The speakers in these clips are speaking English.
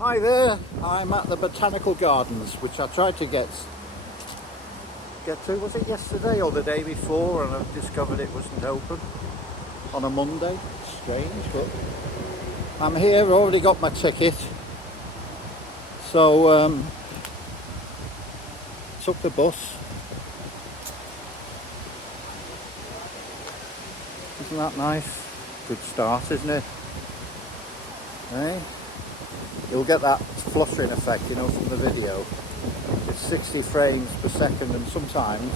Hi there, I'm at the Botanical Gardens, which I tried to get to, was it yesterday or the day before, and I've discovered it wasn't open on a Monday. Strange, but I'm here, already got my ticket, so took the bus. Isn't that nice? Good start, isn't it? Eh? You'll get that fluttering effect, you know, from the video. It's 60 frames per second, and sometimes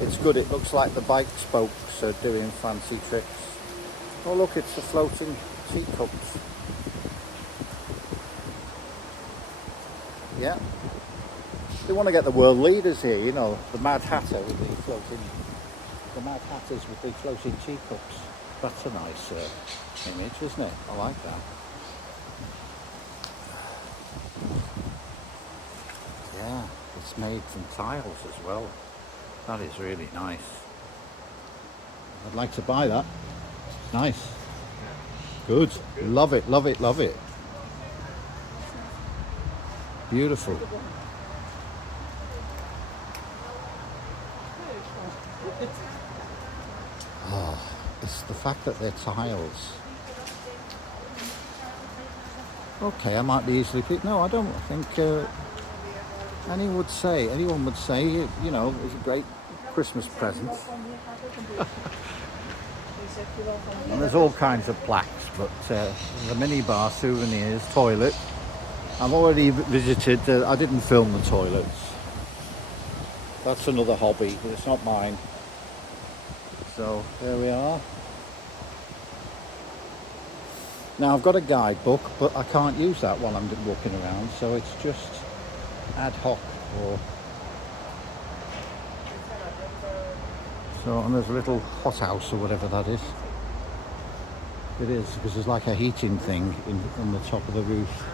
it's good. It looks like the bike spokes are doing fancy tricks. Oh look, it's the floating teacups. Yeah. They want to get the world leaders here, you know, the Mad Hatter with the Mad Hatters with the floating teacups. That's a nice image, isn't it? I like that. Yeah, it's made from tiles as well. That is really nice. I'd like to buy that. It's nice. Good. Love it, love it, love it. Beautiful. Oh, it's the fact that they're tiles. Okay, I might be easily picked. No, I don't think anyone would say, you know, it's a great Christmas present. And there's all kinds of plaques, but the minibar, souvenirs, toilet. I've already visited, I didn't film the toilets. That's another hobby, but it's not mine. So there we are. Now I've got a guidebook, but I can't use that while I'm walking around, so it's just ad hoc. So, and there's a little hothouse or whatever that is. It is, because there's like a heating thing on the top of the roof.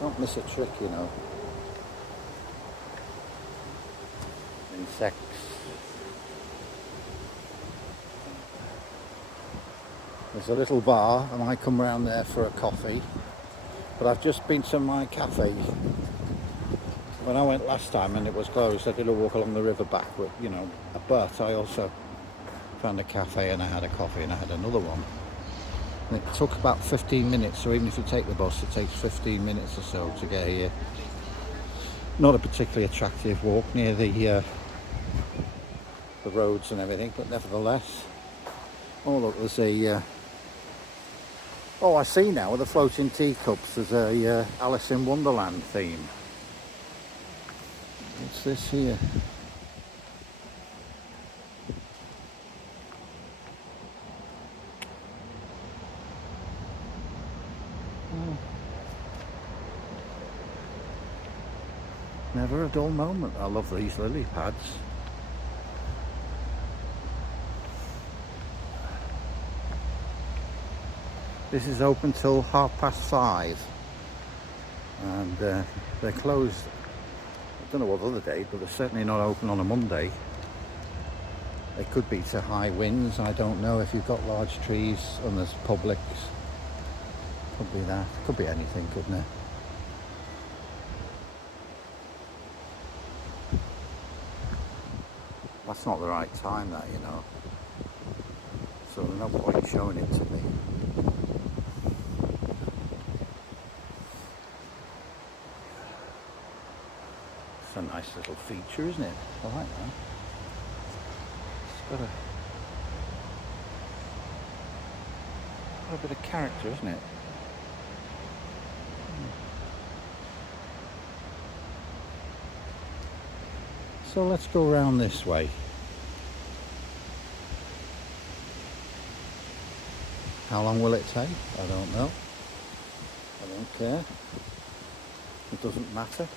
Don't miss a trick, you know. Insects. There's a little bar, and I come round there for a coffee. But I've just been to my cafe. When I went last time and it was closed, I did a walk along the river back, you know. But I also found a cafe and I had a coffee and I had another one. And it took about 15 minutes, so even if you take the bus, it takes 15 minutes or so to get here. Not a particularly attractive walk near the roads and everything, but nevertheless. Oh look, there's a... oh, I see now, with the floating teacups, there's a Alice in Wonderland theme. What's this here? Oh. Never a dull moment. I love these lily pads. This is open till 5:30, and they're closed. I don't know what other day, but they're certainly not open on a Monday. They could be to high winds. I don't know if you've got large trees and there's publics. Could be that. Could be anything, couldn't it? That's not the right time, that, you know. So there's no point showing it to me. It's a nice little feature, isn't it? I like that. It's got a bit of character, isn't it? So let's go around this way. How long will it take? I don't know. I don't care. It doesn't matter.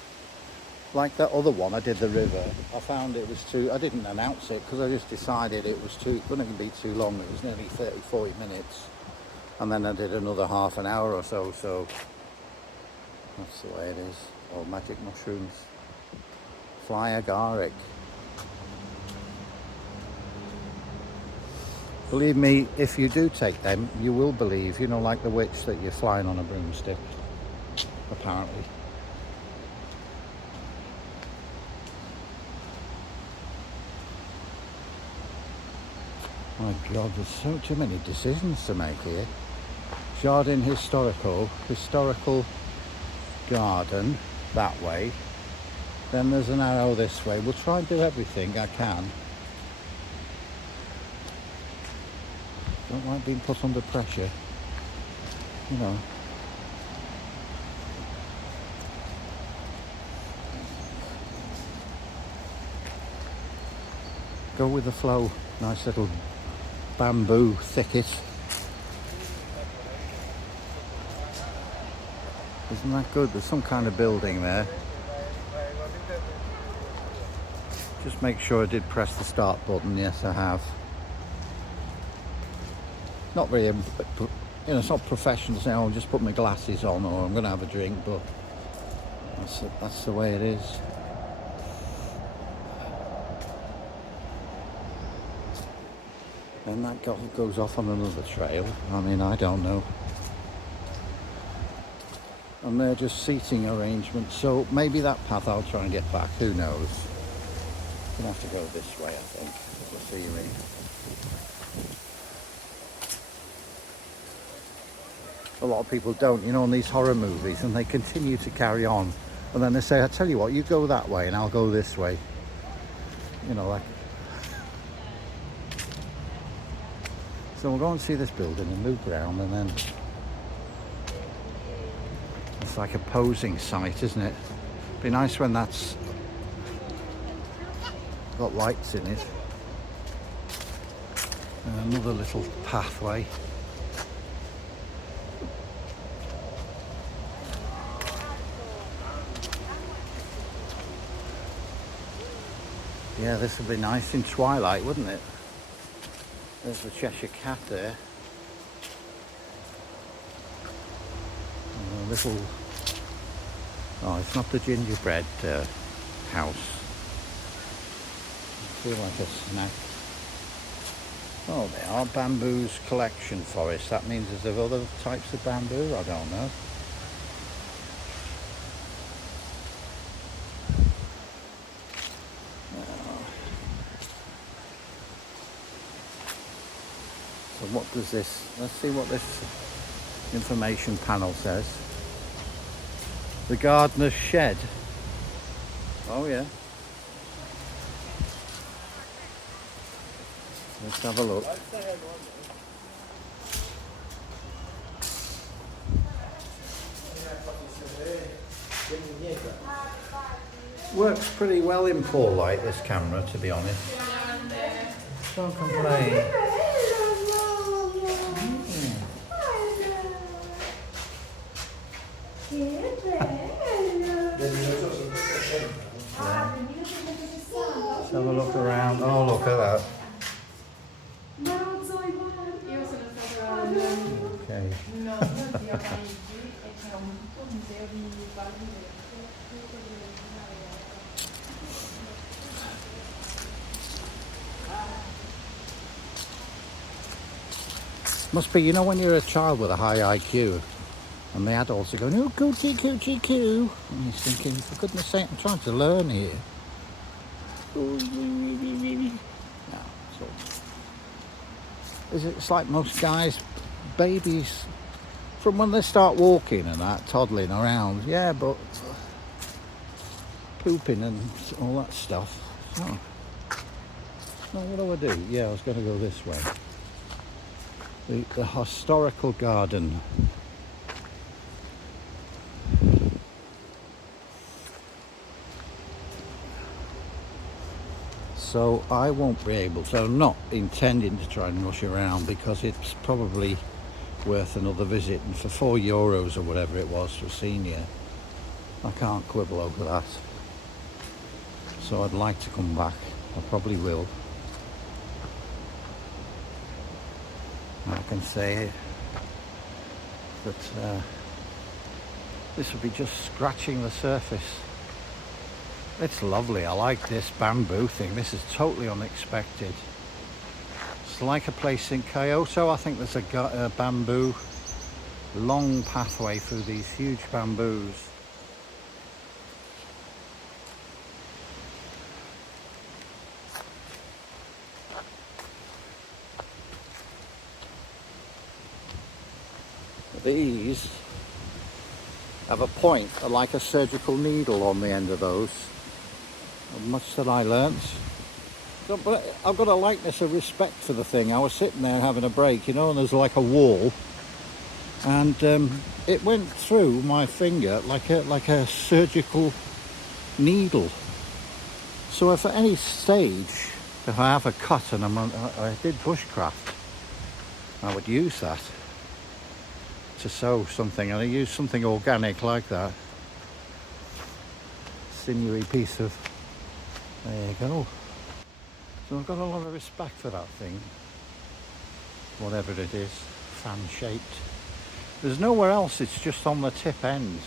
Like that other one, I did the river. I found it was too... I didn't announce it because I just decided it was too... It couldn't be too long. It was nearly 30, 40 minutes. And then I did another half an hour or so, so... That's the way it is. Oh, magic mushrooms. Fly agaric. Believe me, if you do take them, you will believe, you know, like the witch, that you're flying on a broomstick, apparently. My God, there's so too many decisions to make here. Jardin historical garden, that way. Then there's an arrow this way. We'll try and do everything I can. Don't like being put under pressure, you know. Go with the flow. Nice little bamboo thicket. Isn't that good? There's some kind of building there. Just make sure I did press the start button. Yes, I have. Not really, you know, it's not professional saying, oh, I'll just put my glasses on or I'm going to have a drink, but that's the way it is. And that goes off on another trail. I mean, I don't know. And they're just seating arrangements, so maybe that path I'll try and get back, who knows. I'm going to have to go this way, I think, the scenery. A lot of people don't, you know, in these horror movies, and they continue to carry on. And then they say, I tell you what, you go that way and I'll go this way. You know, like. So we'll go and see this building and loop around, and then it's like a posing site, isn't it? Be nice when that's got lights in it. And another little pathway. Yeah, this would be nice in twilight, wouldn't it? There's the Cheshire Cat there. And a little... Oh, it's not the gingerbread house. I feel like a snack. Oh, they are bamboo's collection forest. That means there's other types of bamboo? I don't know. So what does this, let's see what this information panel says. The gardener's shed. Oh yeah. Let's have a look. Works pretty well in poor light, this camera, to be honest. Don't complain. Let's have a look around. Oh, look at that. Okay. Must be, you know, when you're a child with a high IQ and the adults are going, oh, coochie, coochie, coo. And he's thinking, for goodness sake, I'm trying to learn here. No, it's like most guys, babies, from when they start walking and that, toddling around, yeah, but pooping and all that stuff. So, what do? Yeah, I was going to go this way. The historical garden. So I won't be able to, I'm not intending to try and rush around because it's probably worth another visit, and for €4 or whatever it was for a senior, I can't quibble over that. So I'd like to come back, I probably will. I can say that this would be just scratching the surface. It's lovely. I like this bamboo thing. This is totally unexpected. It's like a place in Kyoto. I think there's a bamboo, long pathway through these huge bamboos. These have a point, like a surgical needle on the end of those. Much that I learnt. But I've got a likeness of respect for the thing. I was sitting there having a break, you know, and there's like a wall, and it went through my finger like a surgical needle. So if at any stage, if I have a cut and I did bushcraft, I would use that to sew something, and I use something organic like that. Sinewy piece of, there you go. So I've got a lot of respect for that thing, whatever it is, fan-shaped. There's nowhere else, it's just on the tip ends.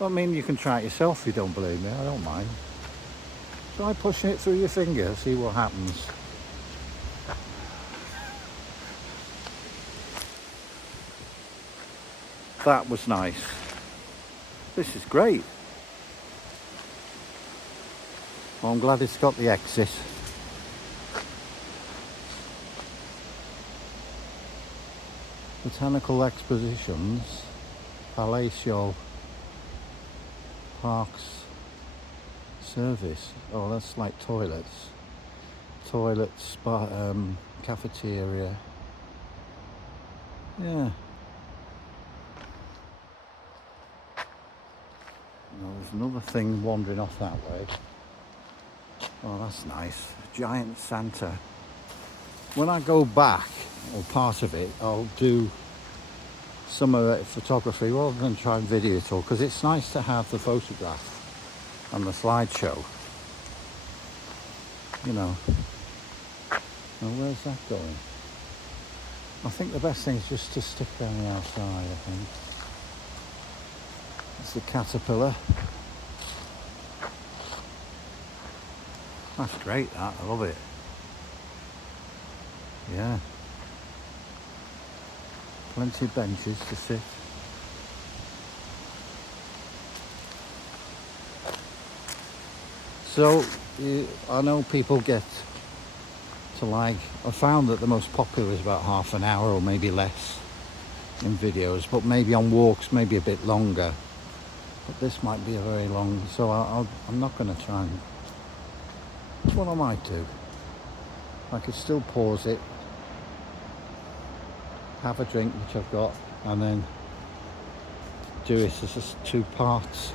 I mean, you can try it yourself if you don't believe me, I don't mind. Try pushing it through your finger, see what happens. That was nice. This is great. Well, I'm glad it's got the exit. Botanical Expositions, Palacio Parks Service. Oh, that's like toilets. Toilets, spa, cafeteria. Yeah. Oh, there's another thing wandering off that way. Oh, that's nice. Giant Santa. When I go back, or part of it, I'll do some of it photography rather than try and video it all, because it's nice to have the photograph and the slideshow. You know. Now, where's that going? I think the best thing is just to stick down the outside, I think. It's the caterpillar. That's great, that. I love it. Yeah. Plenty of benches to sit. So, I know people get to like, I found that the most popular is about half an hour or maybe less in videos, but maybe on walks, maybe a bit longer. But this might be a very long, so I'm not going to try and, that's what I might do. I could still pause it, have a drink, which I've got, and then do it as just 2 parts.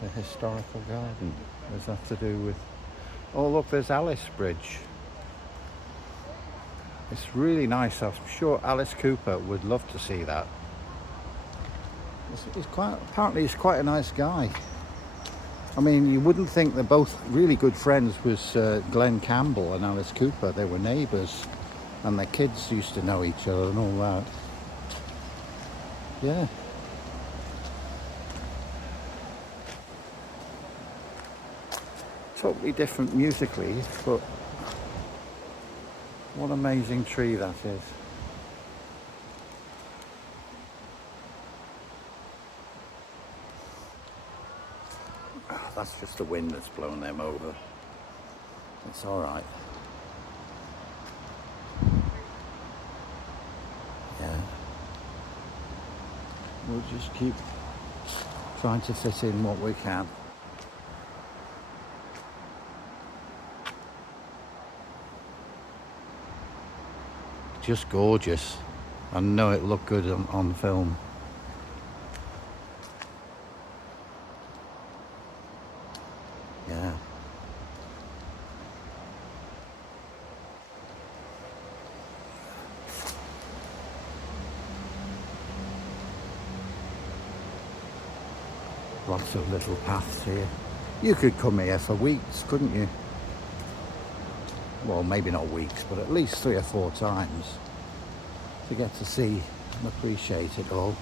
The historical garden, what does that to do with? Oh look, there's Alice Bridge. It's really nice. I'm sure Alice Cooper would love to see that. Apparently he's quite a nice guy. I mean, you wouldn't think they're both really good friends with Glenn Campbell and Alice Cooper. They were neighbours and their kids used to know each other and all that. Yeah. Totally different musically, but what an amazing tree that is. Oh, that's just the wind that's blowing them over. It's all right. Yeah. We'll just keep trying to fit in what we can. Just gorgeous. I know it looked good on film. Yeah. Lots of little paths here. You could come here for weeks, couldn't you? Well, maybe not weeks, but at least 3 or 4 times to get to see and appreciate it all.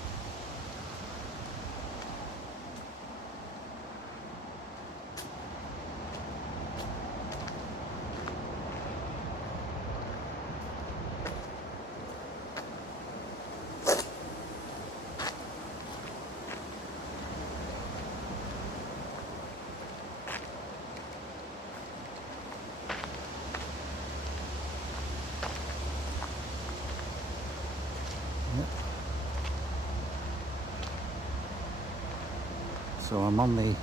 So I'm on the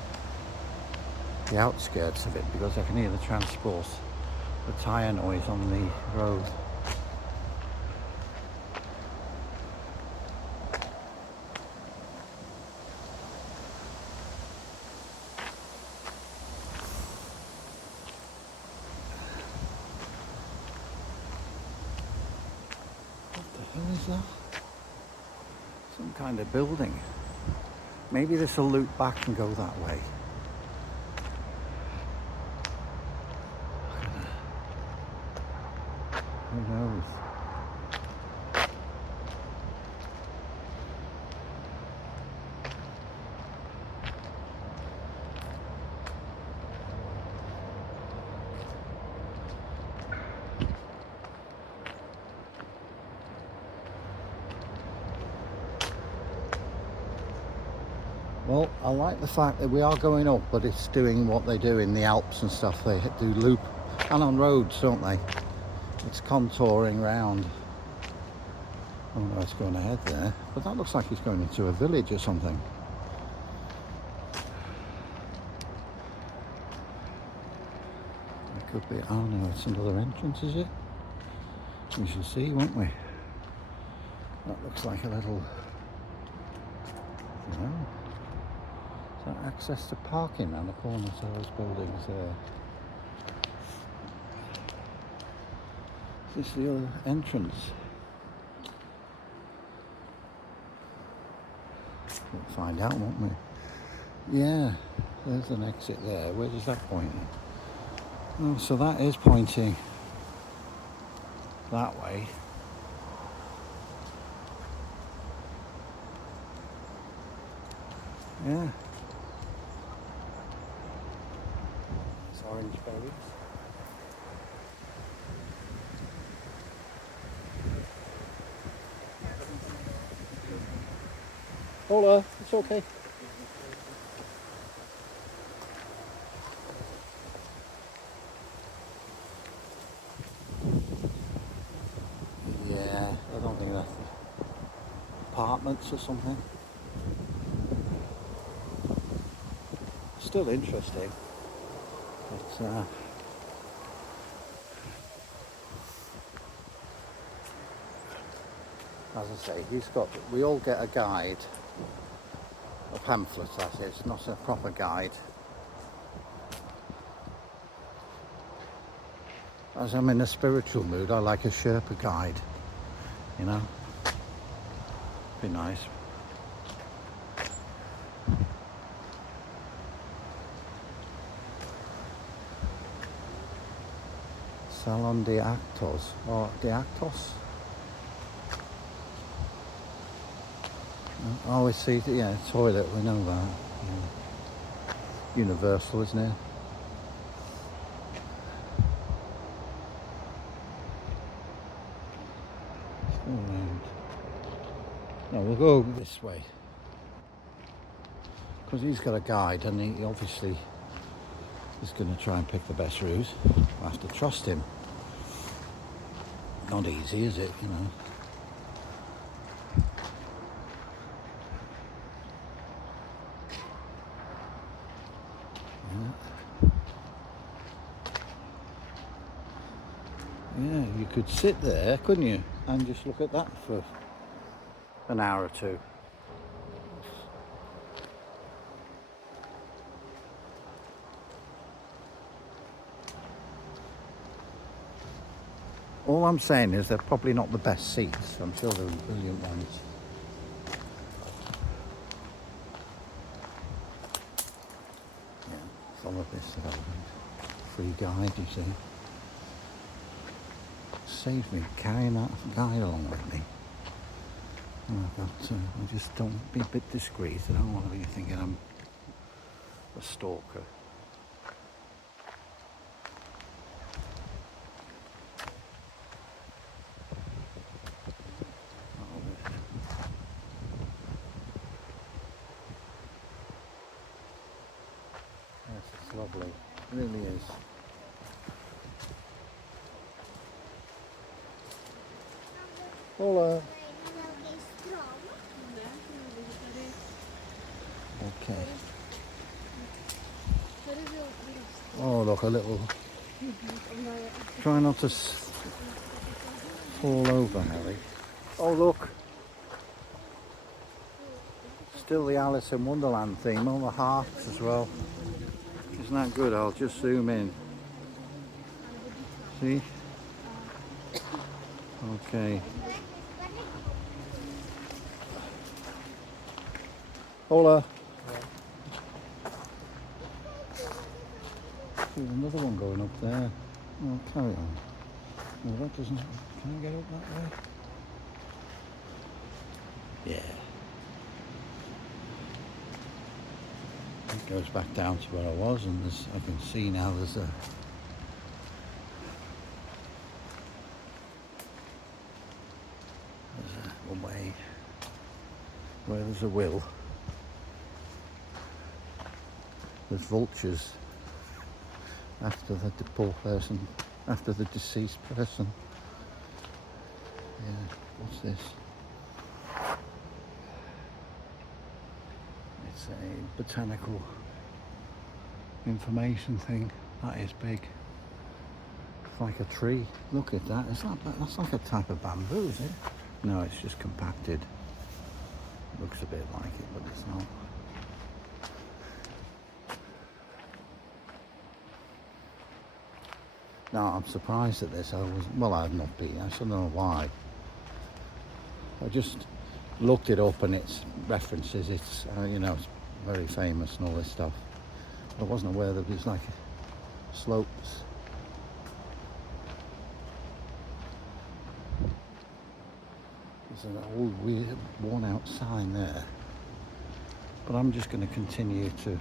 outskirts of it because I can hear the transport, the tyre noise on the road. What the hell is that? Some kind of building. Maybe this will loop back and go that way. Who knows? Well, I like the fact that we are going up, but it's doing what they do in the Alps and stuff. They do loop, and on roads, don't they? It's contouring round. Oh no, it's going ahead there. But that looks like it's going into a village or something. It could be, oh no, it's another entrance, is it? We shall see, won't we? That looks like a little, you know, is that access to parking around the corner to those buildings there? Is this the other entrance? We'll find out, won't we? Yeah, there's an exit there. Where does that point? Oh, so that is pointing that way. Yeah. It's orange berries. Hola, it's okay. Yeah, I don't think that's apartments or something. Still interesting, but as I say, we all get a guide, a pamphlet that is, not a proper guide. As I'm in a spiritual mood, I like a Sherpa guide, you know, be nice. Salon de Actos, or de Actos? Oh, we see, yeah, toilet, we know that. Yeah. Universal, isn't it? Let's go around. No, we'll go this way. Because he's got a guide and he obviously is going to try and pick the best route. I have to trust him. Not easy, is it, you know? Yeah, you could sit there, couldn't you, and just look at that for an hour or two. All I'm saying is they're probably not the best seats. I'm sure they're brilliant ones. Yeah, follow this development. Free guide, you see. Save me carrying that guide along with me. I just don't be a bit discreet. I don't want to be thinking I'm a stalker. Yes, it's lovely. It really is. Hola. Okay. Oh, look, a little. Try not to fall over, Harry. Oh, look. Still the Alice in Wonderland theme, all the hearts as well. Isn't that good? I'll just zoom in. See? Okay. Hola. There's another one going up there. Oh, carry on. No, that doesn't. Can I get up that way? Yeah. It goes back down to where I was, and I can see now there's a way where there's a will. There's vultures after the poor person, after the deceased person. Yeah, what's this? It's a botanical information thing. That is big. It's like a tree. Look at that. That's like a type of bamboo, is it? No, it's just compacted. Looks a bit like it, but it's not. No, I'm surprised at this. I've not been. I don't know why. I just looked it up and its references. It's it's very famous and all this stuff. I wasn't aware that there's like slopes. There's an old, weird, worn-out sign there. But I'm just going to continue to.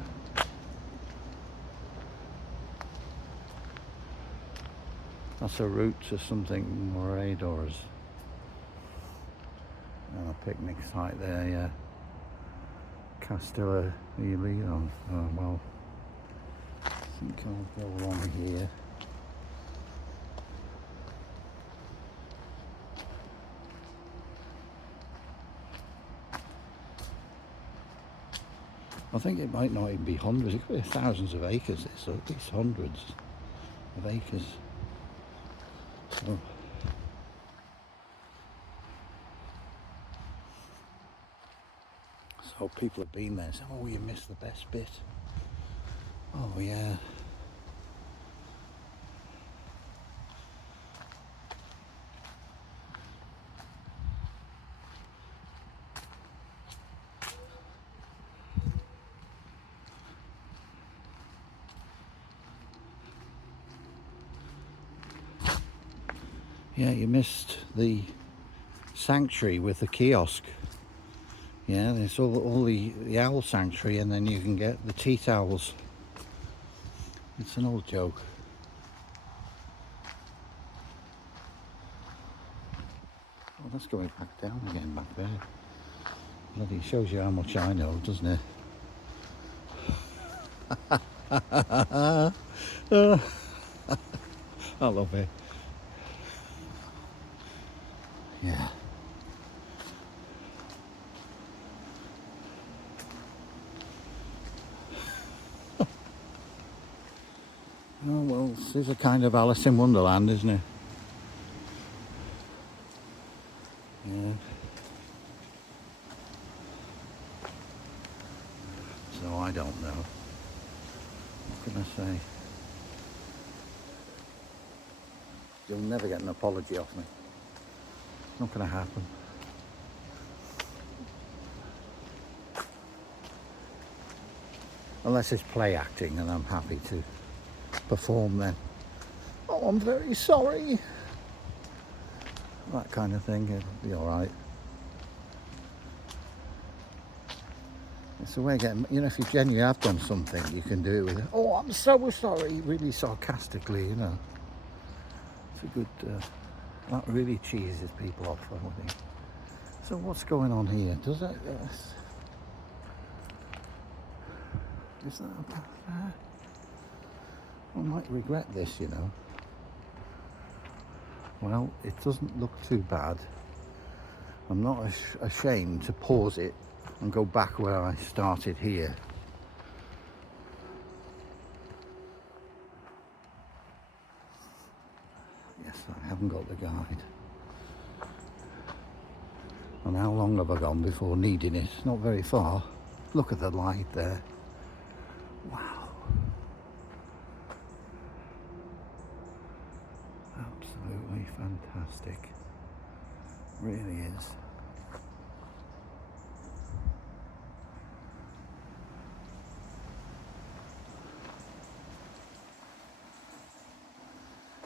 That's a route to something Moradors. And a picnic site there, yeah. Castilla y Leon. Oh, well, I think I'll go along here. I think it might not even be hundreds, it could be thousands of acres, so at least hundreds of acres. So people have been there saying, oh, you missed the best bit. Oh, yeah. Yeah, you missed the sanctuary with the kiosk. Yeah, there's all the owl sanctuary, and then you can get the tea towels. It's an old joke. Oh, that's going back down again back there. Bloody shows you how much I know, doesn't it? I love it. Yeah. Oh, well, this is a kind of Alice in Wonderland, isn't it? Yeah. So I don't know. What can I say? You'll never get an apology off me. It's not going to happen. Unless it's play acting, and I'm happy to perform then. Oh, I'm very sorry. That kind of thing, it'll be alright. It's a way of getting, if you genuinely have done something, you can do it with, oh, I'm so sorry, really sarcastically, It's a good, that really cheeses people off, I think. So what's going on here? Does that, yes. Is that a path there? I might regret this, Well, it doesn't look too bad. I'm not ashamed to pause it and go back where I started here. haven't got the guide. And how long have I gone before needing it? Not very far. Look at the light there. Wow. Absolutely fantastic. Really is.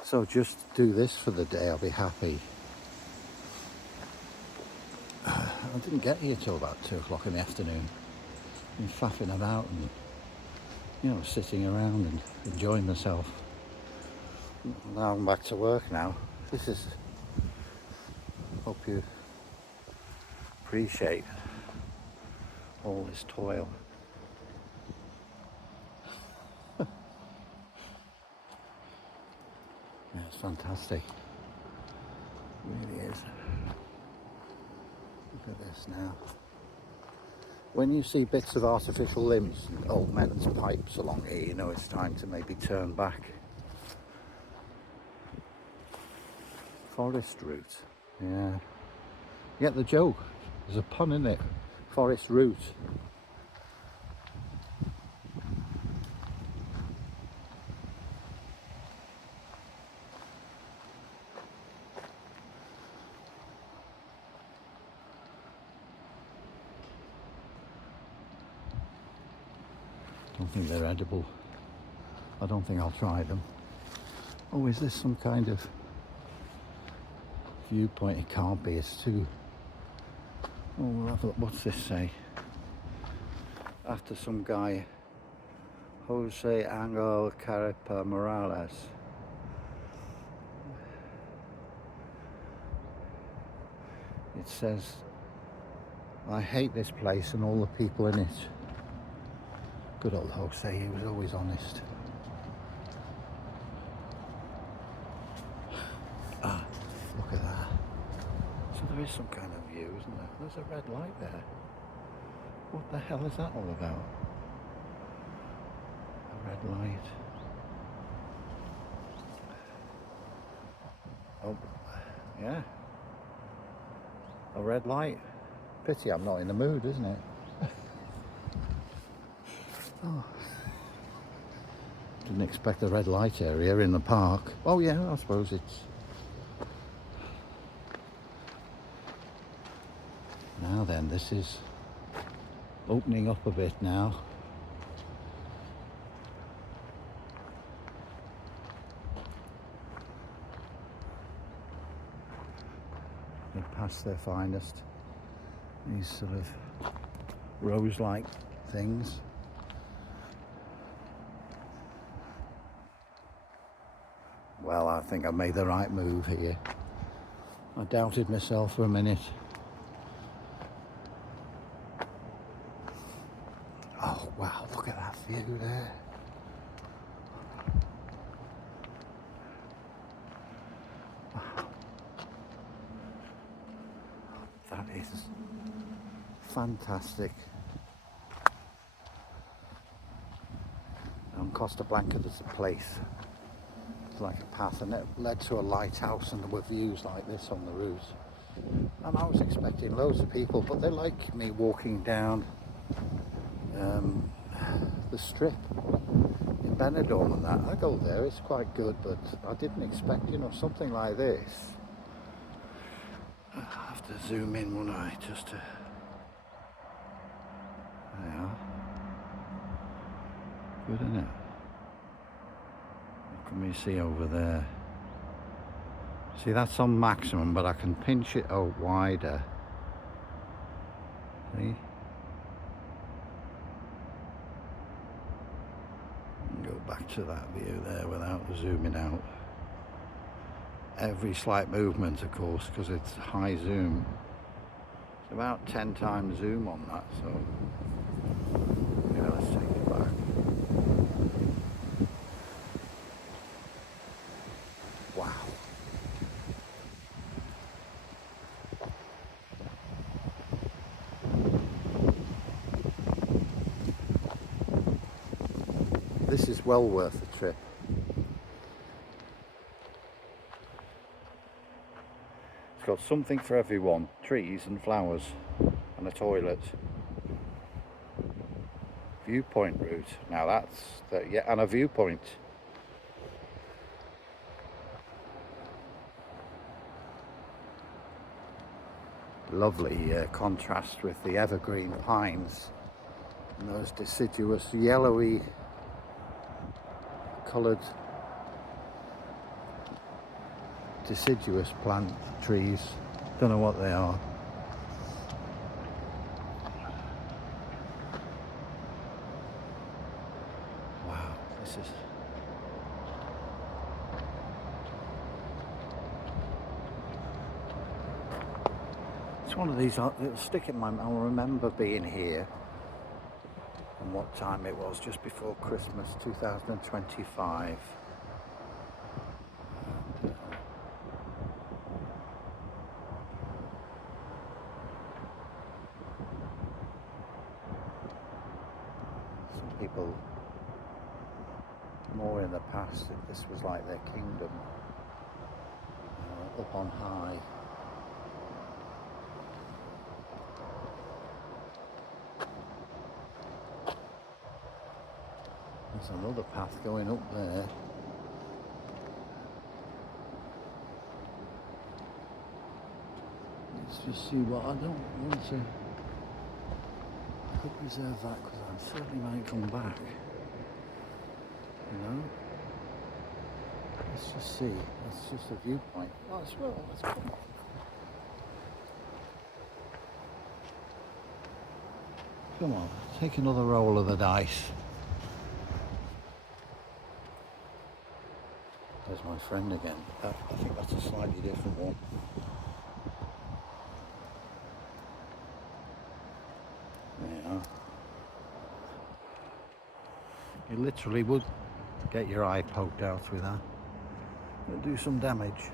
So just do this for the day, I'll be happy. I didn't get here till about 2 o'clock in the afternoon. Been faffing about and, you know, sitting around and enjoying myself. Now I'm back to work now. Hope you appreciate all this toil. Yeah, it's fantastic. It really is. Look at this now. When you see bits of artificial limbs and old men's pipes along here, you know it's time to maybe turn back. Forest route. Yeah. You get the joke. There's a pun in it. Forest route. I don't think they're edible. I don't think I'll try them. Oh, is this some kind of viewpoint? It can't be, it's too... Oh, we'll have a look. What's this say? After some guy, Jose Angel Caripa Morales. It says, I hate this place and all the people in it. Good old Jose, he was always honest. Ah, look at that. So there is some kind of view, isn't there? There's a red light there. What the hell is that all about? A red light. Oh, yeah. A red light. Pity I'm not in the mood, isn't it? Oh. Didn't expect a red light area in the park. Oh yeah, I suppose it's... Now then, this is opening up a bit now. They're past their finest. These sort of rose-like things. Well, I think I made the right move here. I doubted myself for a minute. Oh wow, look at that view there. Wow. That is fantastic. On Costa Blanca there's a place. Like a path, and it led to a lighthouse, and there were views like this on the route. And I was expecting loads of people, but they like me walking down the strip in Benidorm and that. I go there, it's quite good, but I didn't expect, you know, something like this. I have to zoom in, won't I, just to... There you are. Good, isn't it? Can we see over there? See, that's on maximum, but I can pinch it out wider. See? And go back to that view there without zooming out. Every slight movement, of course, because it's high zoom. It's about 10 times zoom on that, so yeah, let's take it back. Wow. This is well worth the trip. got something for everyone. Trees and flowers and a toilet. Viewpoint route. Now that's yeah, and a viewpoint. Lovely contrast with the evergreen pines and those deciduous yellowy coloured deciduous plant trees. Don't know what they are. Wow, this is it's one of these. It'll stick in my mind. I'll remember being here and what time it was, just before Christmas 2025. Some people more in the past, this was like their kingdom, up on high. There's another path going up there. Let's just see what I don't want to. I could reserve that because I certainly might come back. You know? Let's just see. That's just a viewpoint. Oh, that's well. Let's come. Come on, take another roll of the dice. There's my friend again. I think that's a slightly different one. There you are. You literally would get your eye poked out with that. It'll do some damage.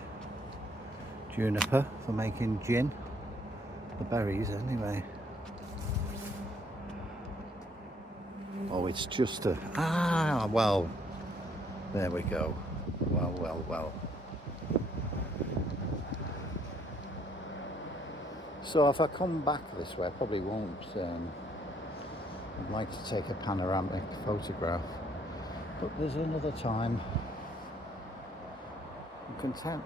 Juniper for making gin. The berries anyway. Oh, it's just a... Ah, well. There we go. Well, well, well. So if I come back this way, I probably won't. I'd like to take a panoramic photograph. But there's another time. I'm content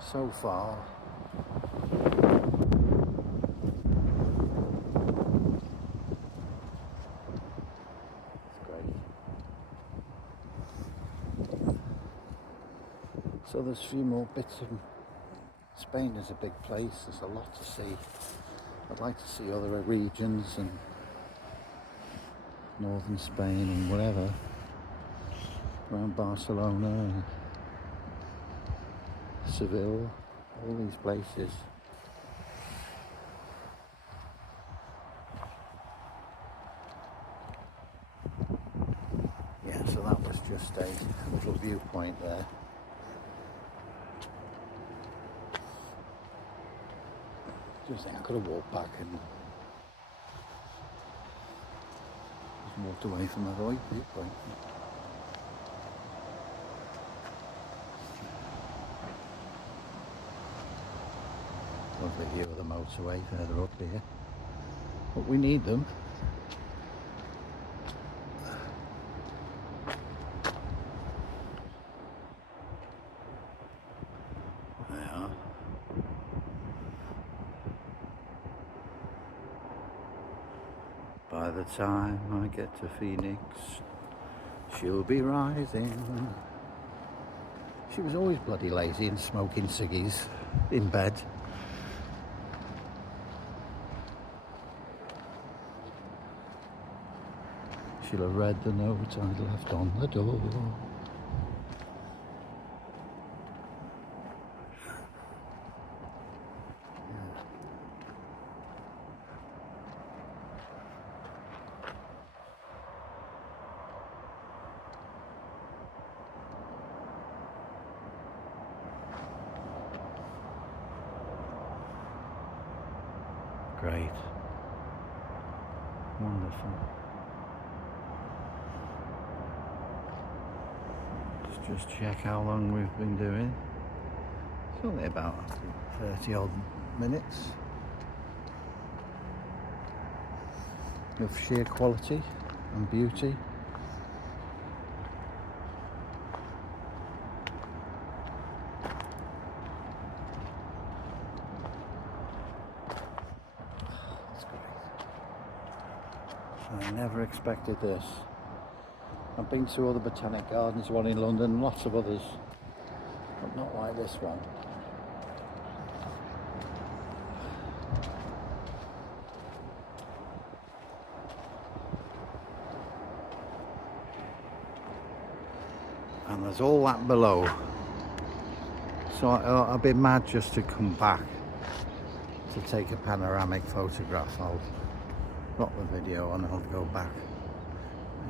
so far. It's great. So there's a few more bits of Spain is a big place. There's a lot to see. I'd like to see other regions and northern Spain and whatever, around Barcelona and Seville, all these places. Yeah, so that was just a little viewpoint there. Just think I could have walked back and just walked away from that viewpoint. Lovely view of the motorway further up here. But we need them. They are. By the time I get to Phoenix, she'll be rising. She was always bloody lazy and smoking ciggies in bed. She'll have read the note I'd left on the door. Great. Wonderful. Let's just check how long we've been doing. It's only about 30 odd minutes of sheer quality and beauty. That's great. I never expected this. I've been to other botanic gardens, one in London, lots of others, but not like this one. And there's all that below, so I'll be mad just to come back to take a panoramic photograph. I'll stop the video and I'll go back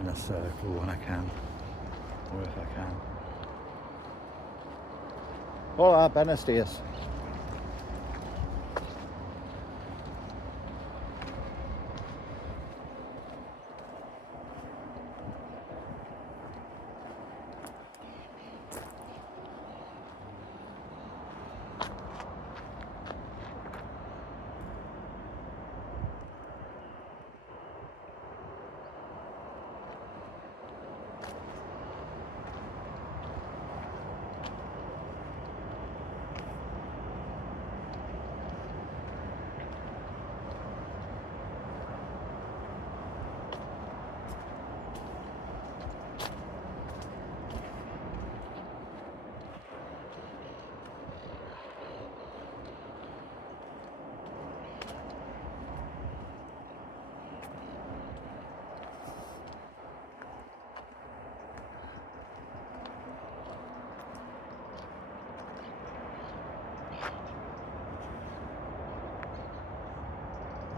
in a circle when I can, or if I can. Hola, buenos dias.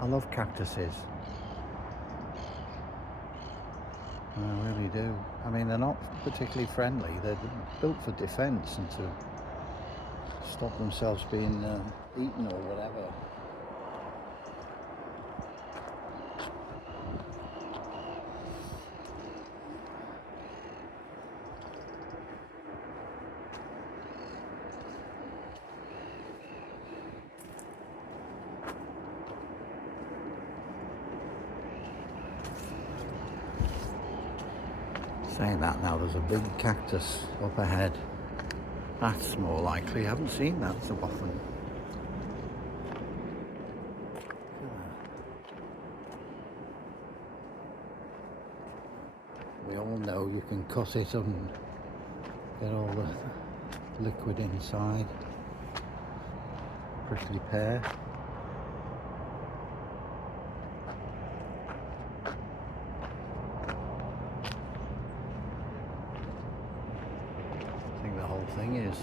I love cactuses. I really do. I mean, they're not particularly friendly. They're built for defence and to stop themselves being eaten or whatever. Saying that now, there's a big cactus up ahead. That's more likely. I haven't seen that so often. We all know you can cut it and get all the liquid inside. Prickly pear. Thing is,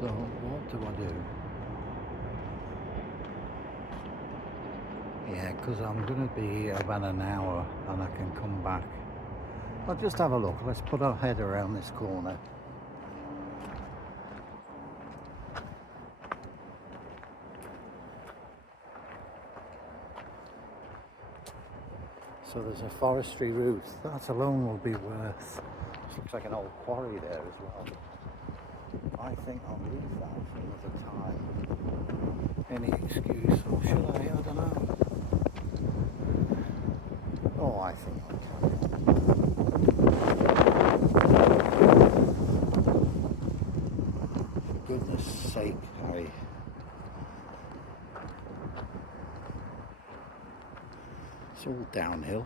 so what do I do? Yeah, because I'm going to be here about an hour and I can come back. I'll just have a look. Let's put our head around this corner. So there's a forestry route. That alone will be worth. Looks like an old quarry there as well. I think I'll leave that for another time. Any excuse, or should I? I don't know. Oh, I think I can. For goodness sake, Harry. It's all downhill.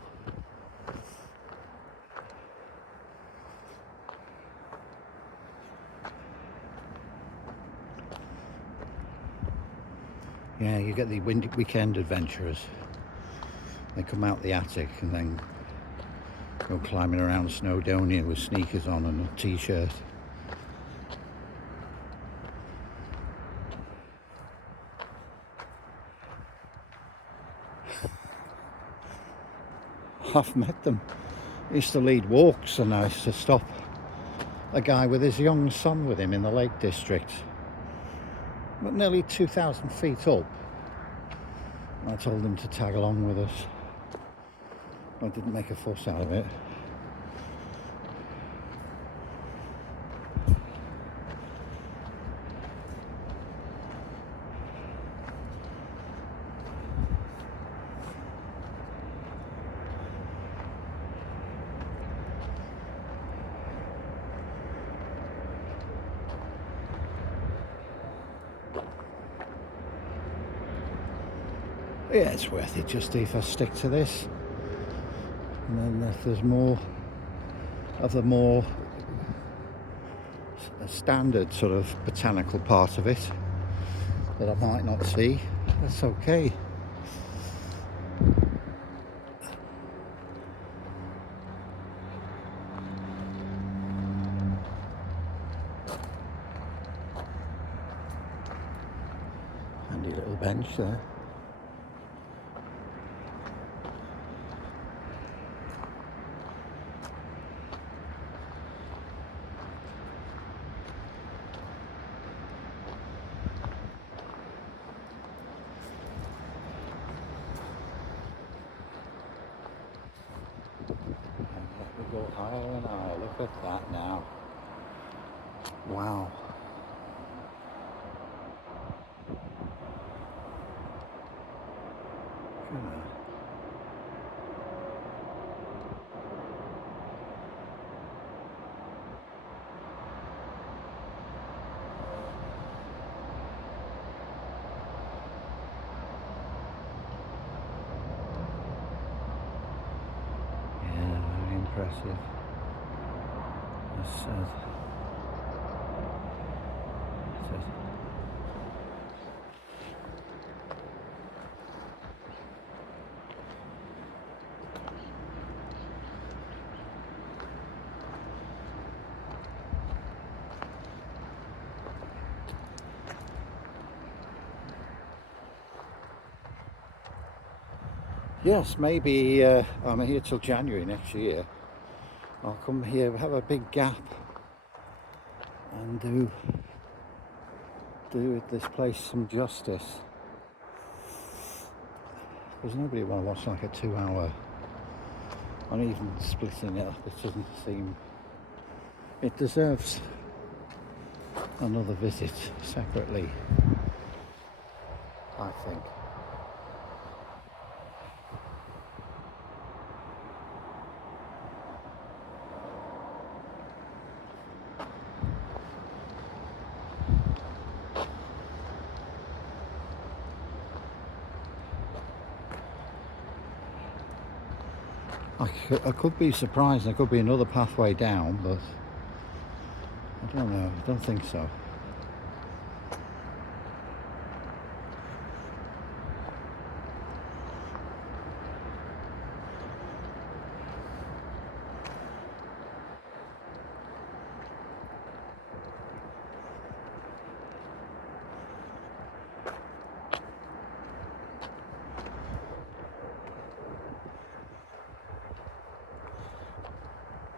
Yeah, you get the weekend adventurers. They come out the attic and then go climbing around Snowdonia with sneakers on and a t-shirt. I've met them. I used to lead walks and I used to stop a guy with his young son with him in the Lake District. But nearly 2,000 feet up. I told him to tag along with us. I didn't make a fuss out of it. Yeah, it's worth it just if I stick to this. And then if there's more of the more standard sort of botanical part of it that I might not see, that's okay. Handy little bench there. We go higher and higher. Look at that now. Wow. Yeah, very impressive. That's yes, maybe I'm here till January next year. I'll come here, have a big gap, and do this place some justice. Because nobody will watch like a 2-hour. And even splitting it up, it doesn't seem. It deserves another visit separately, I think. I could be surprised. There could be another pathway down, but I don't know. I don't think so.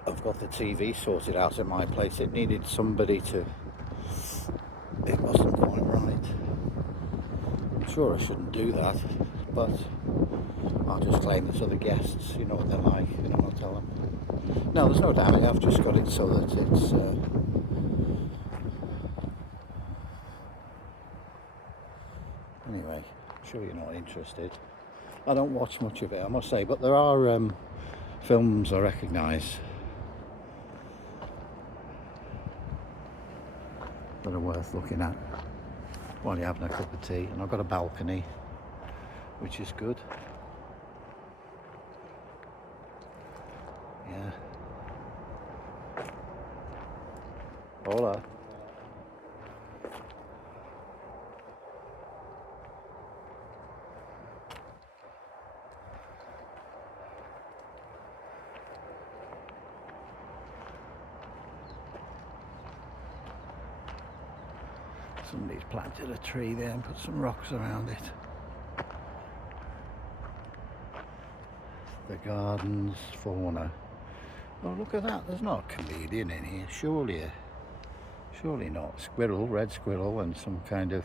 I've got the TV sorted out at my place. It needed somebody to. It wasn't quite right. I'm sure I shouldn't do that, but I'll just claim it to the guests. You know what they're like. You know what I'll tell them. No, there's no damage. I've just got it so that it's. Anyway, I'm sure you're not interested. I don't watch much of it, I must say, but there are films I recognise that are worth looking at while you're having a cup of tea. And I've got a balcony, which is good. Yeah. Hola. Somebody's planted a tree there and put some rocks around it. The garden's fauna. Oh, look at that. There's not a chameleon in here. Surely not. Squirrel, red squirrel, and some kind of,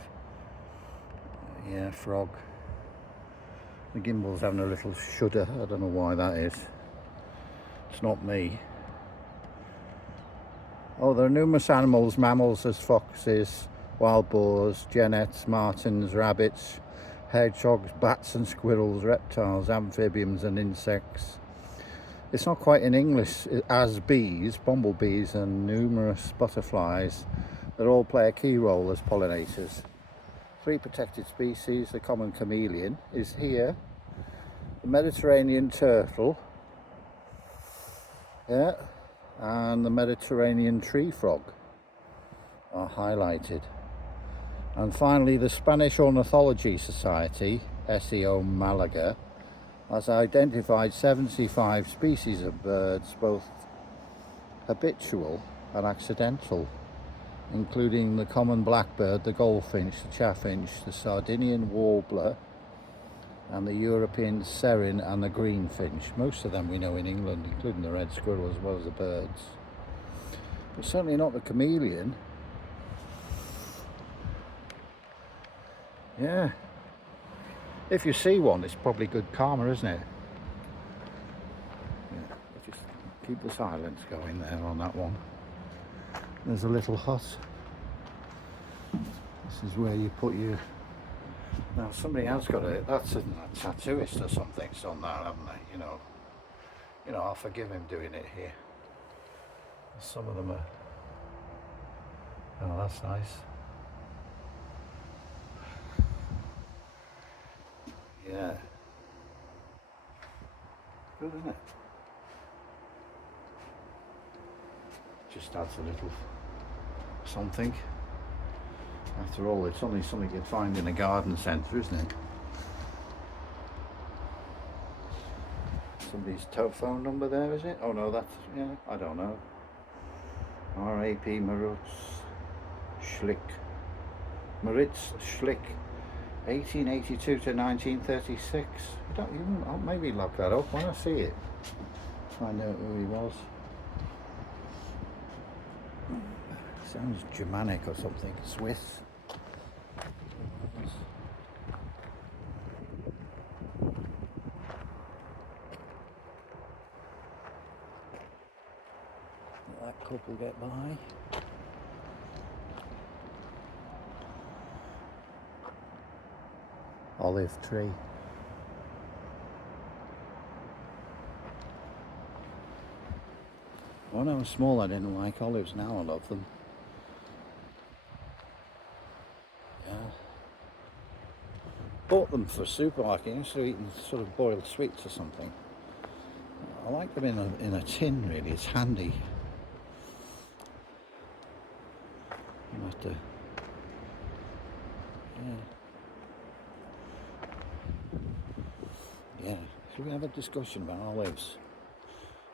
yeah, frog. The gimbal's having a little shudder. I don't know why that is. It's not me. Oh, there are numerous animals, mammals as foxes, wild boars, genets, martens, rabbits, hedgehogs, bats and squirrels, reptiles, amphibians and insects. It's not quite in English as bees, bumblebees and numerous butterflies that all play a key role as pollinators. Three protected species. The common chameleon is here. The Mediterranean turtle, yeah, and the Mediterranean tree frog are highlighted. And finally, the Spanish Ornithology Society, SEO Málaga, has identified 75 species of birds, both habitual and accidental, including the common blackbird, the goldfinch, the chaffinch, the Sardinian warbler, and the European serin and the greenfinch. Most of them we know in England, including the red squirrel as well as the birds. But certainly not the chameleon. Yeah. If you see one, it's probably good karma, isn't it? Yeah. Just keep the silence going there on that one. There's a little hut. This is where you put your... Now somebody else got it. That's a tattooist or something's done that, haven't they? You know, I'll forgive him doing it here. Some of them are... Oh, that's nice. Yeah. Good, isn't it? Just adds a little something. After all, it's only something you'd find in a garden centre, isn't it? Somebody's phone number there, is it? Oh no, that's, yeah, I don't know. R.A.P. Moritz Schlick, 1882 to 1936. I'll maybe look that up when I see it. Find out who he was. Sounds Germanic or something, Swiss. Let that couple get by. Olive tree. When I was small I didn't like olives, now I love them. Yeah. Bought them for a supermarket, instead of eating sort of boiled sweets or something. I like them in a tin really, it's handy. You have to... Yeah, should we have a discussion about olives?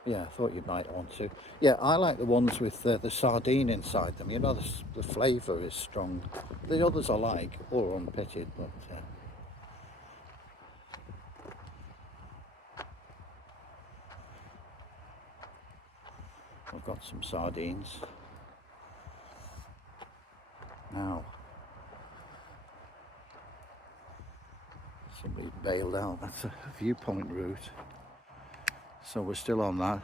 Yeah, I thought you might want to. Yeah, I like the ones with the sardine inside them. You know, the flavour is strong. The others I like, or unpitted, but... I've got some sardines. Now, somebody bailed out. That's a viewpoint route. So we're still on that.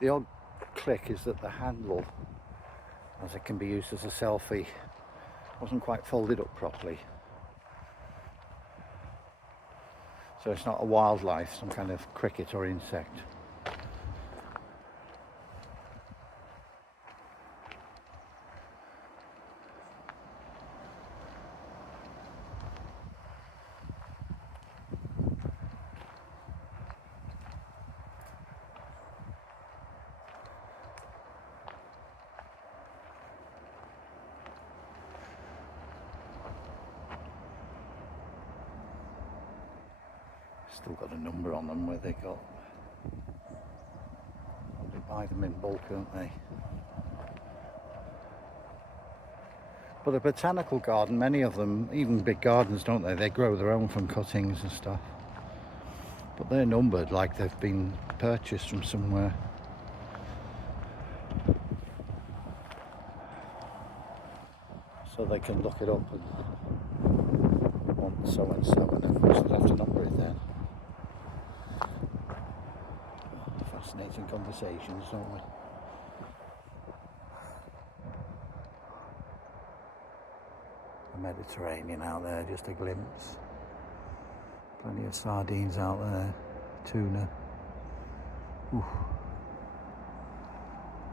The odd click is that the handle, as it can be used as a selfie, wasn't quite folded up properly. So it's not a wildlife, some kind of cricket or insect. Still got a number on them where they got... They buy them in bulk, don't they? But a botanical garden, many of them, even big gardens, don't they? They grow their own from cuttings and stuff. But they're numbered like they've been purchased from somewhere. So they can look it up and want so and so, and then they'll have to number it then. Fascinating conversations, don't we? The Mediterranean out there, just a glimpse. Plenty of sardines out there, tuna, ooh,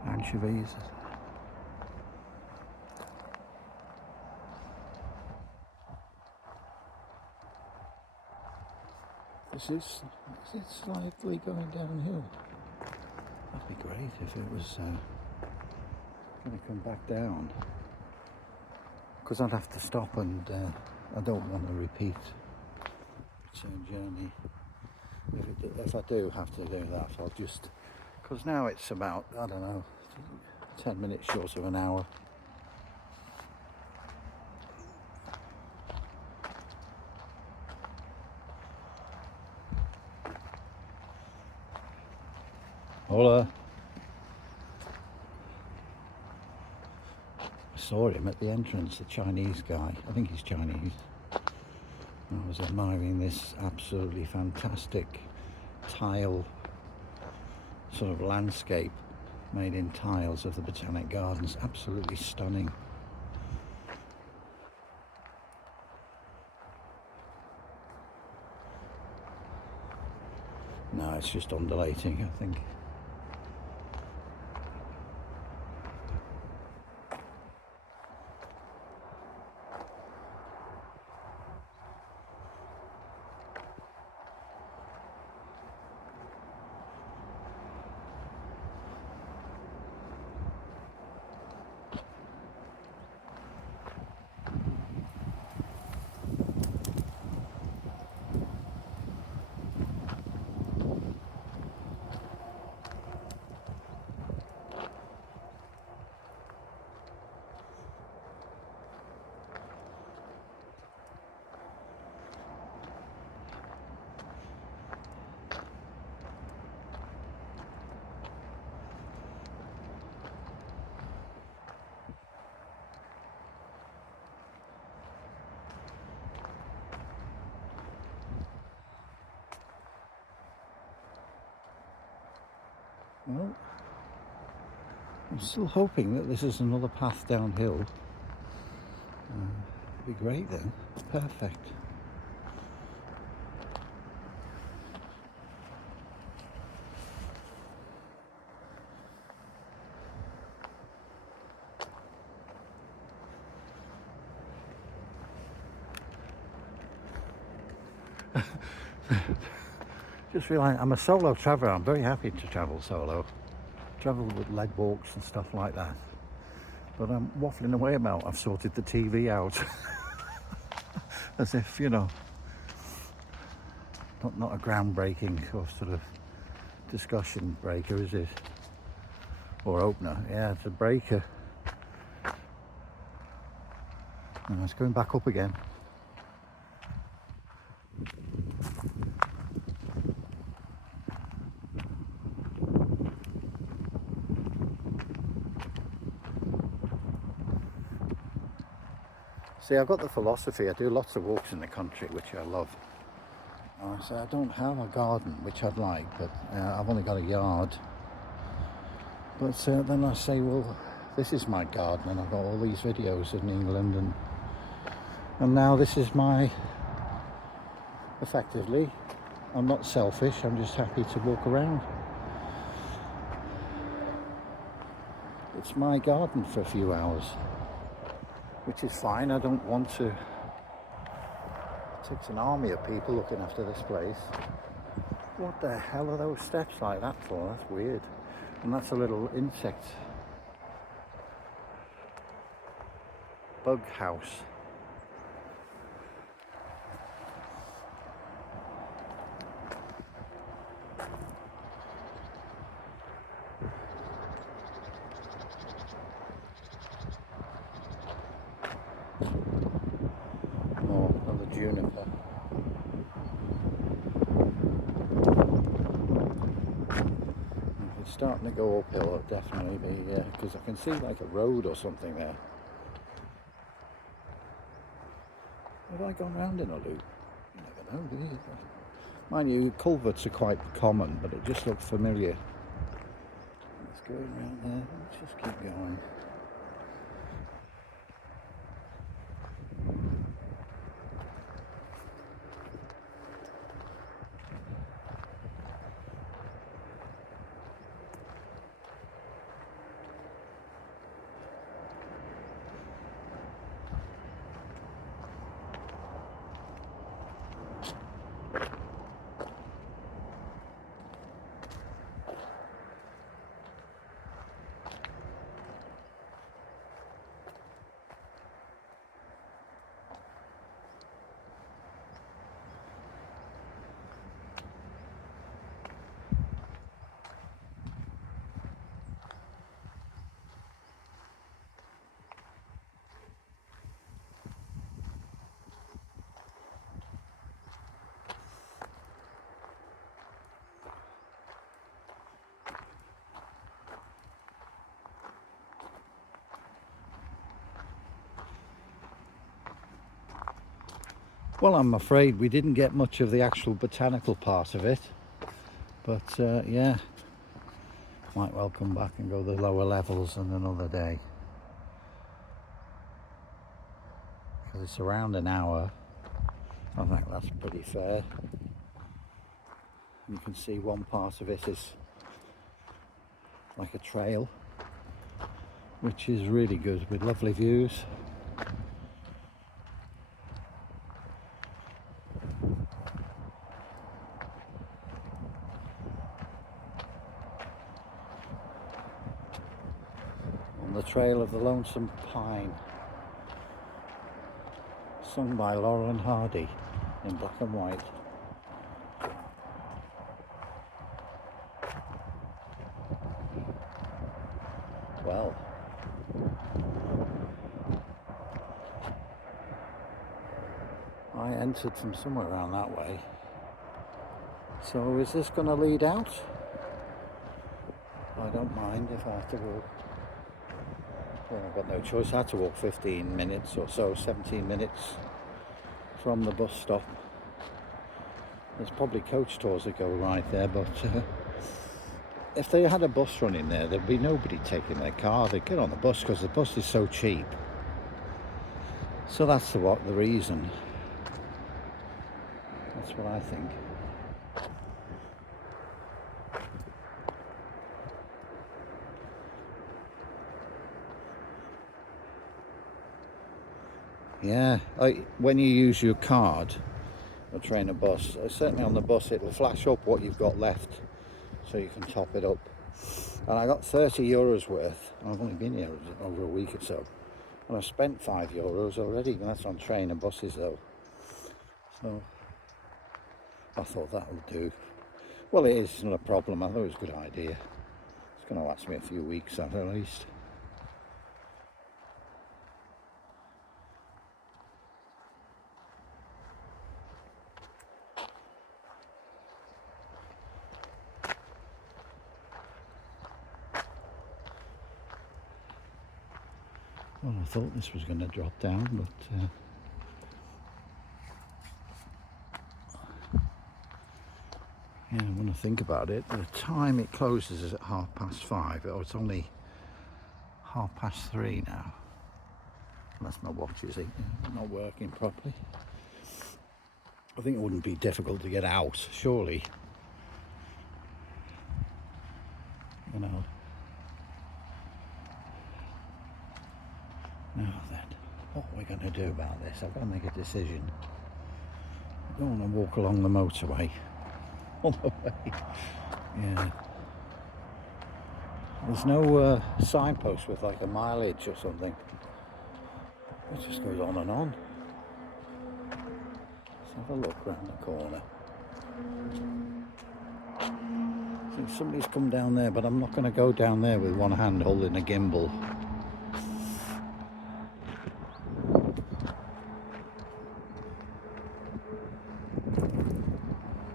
anchovies. Is it slightly going downhill? That'd be great if it was going to come back down. Because I'd have to stop, and I don't want to repeat return journey. If I do have to do that, I'll just, because now it's about, I don't know, 10 minutes short of an hour. Hola. I saw him at the entrance, the Chinese guy. I think he's Chinese. I was admiring this absolutely fantastic tile sort of landscape made in tiles of the Botanic Gardens. Absolutely stunning. No, it's just undulating, I think. Well, I'm still hoping that this is another path downhill. It'd be great then. Perfect. Just realised I'm a solo traveller. I'm very happy to travel solo. Travel with leg walks and stuff like that. But I'm waffling away about I've sorted the TV out. As if, you know, not a groundbreaking or sort of discussion breaker, is it? Or opener. Yeah, it's a breaker. And it's going back up again. See, I've got the philosophy, I do lots of walks in the country, which I love. So I don't have a garden, which I'd like, but I've only got a yard. But then I say, well, this is my garden, and I've got all these videos in England, and now this is my, effectively, I'm not selfish, I'm just happy to walk around. It's my garden for a few hours, which is fine. I don't want to. It takes an army of people looking after this place. What the hell are those steps like that for? That's weird. And that's a little insect bug house. More another juniper. If it's starting to go uphill, it'll definitely be, because I can see like a road or something there. Have I gone round in a loop? You never know, do you? Mind you, culverts are quite common, but it just looked familiar. Let's go around there. Let's just keep going. Well, I'm afraid we didn't get much of the actual botanical part of it, but yeah, might well come back and go the lower levels on another day, because it's around an hour. I think that's pretty fair. You can see one part of it is like a trail, which is really good with lovely views. On the Trail of the Lonesome Pine, sung by Laurel and Hardy in black and white. Well, I entered from somewhere around that way. So is this going to lead out? I don't mind if I have to walk. Well, I've got no choice. I had to walk 15 minutes or so, 17 minutes from the bus stop. There's probably coach tours that go right there, but if they had a bus running there, there'd be nobody taking their car. They'd get on the bus because the bus is so cheap. So that's the reason. That's what I think. Yeah, when you use your card, a train or bus, certainly on the bus it'll flash up what you've got left so you can top it up. And I got 30 euros worth. I've only been here over a week or so, and I've spent 5 euros already, and that's on train and buses though. So I thought that would do. Well, it is, it's not a problem. I thought it was a good idea. It's going to last me a few weeks at least. Well, I thought this was going to drop down, but yeah, when I think about it, the time it closes is at 5:30. Oh, it's only 3:30 now. That's my watch, is it? Not working properly. I think it wouldn't be difficult to get out, surely. You know. Now then, what are we going to do about this? I've got to make a decision. I don't want to walk along the motorway all the way. Yeah. There's no signpost with like a mileage or something. It just goes on and on. Let's have a look round the corner. I think somebody's come down there, but I'm not going to go down there with one hand holding a gimbal.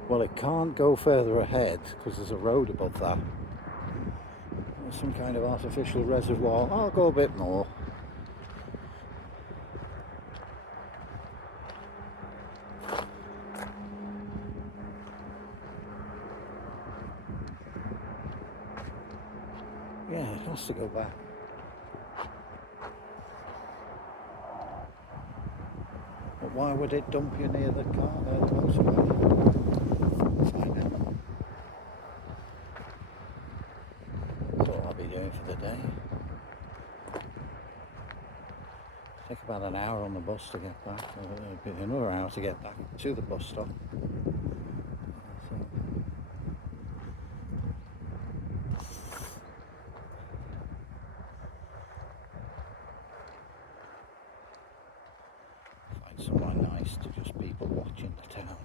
Well, it can't go further ahead because there's a road above that. There's some kind of artificial reservoir. I'll go a bit more. Yeah, it has to go back. But why would it dump you near the car there, the motorway? Find out. That's all I'll be doing for the day. Take about an hour on the bus to get back, or another hour to get back to the bus stop. So, find somewhere nice to just people watching the town.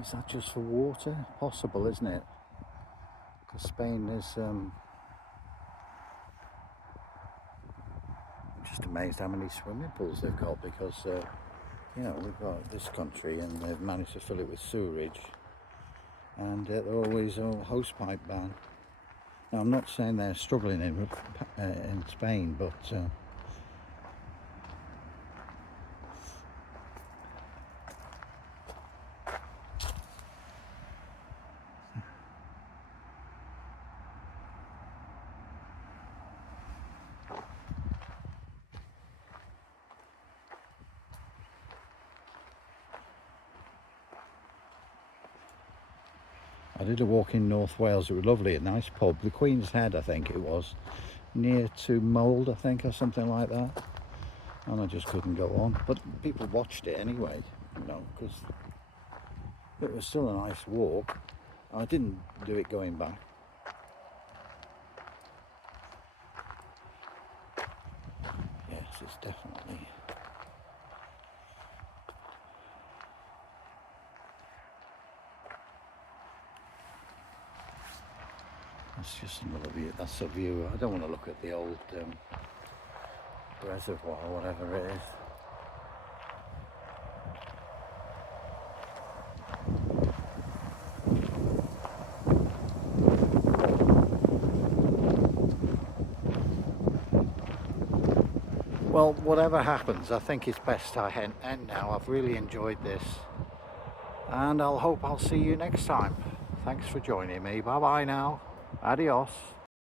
Is that just for water? Possible, isn't it? Because Spain is... I'm just amazed how many swimming pools they've got, because you know, we've got this country and they've managed to fill it with sewerage, and they're always a hosepipe ban. Now, I'm not saying they're struggling in Spain, but I did a walk in North Wales. It was lovely, a nice pub, the Queen's Head, I think it was, near to Mould, I think, or something like that. And I just couldn't go on. But people watched it anyway, you know, because it was still a nice walk. I didn't do it going back. Yes, it's definitely... That's just another view. That's a view. I don't want to look at the old reservoir, whatever it is. Well, whatever happens, I think it's best I end now. I've really enjoyed this, and I'll see you next time. Thanks for joining me. Bye bye now. Adios.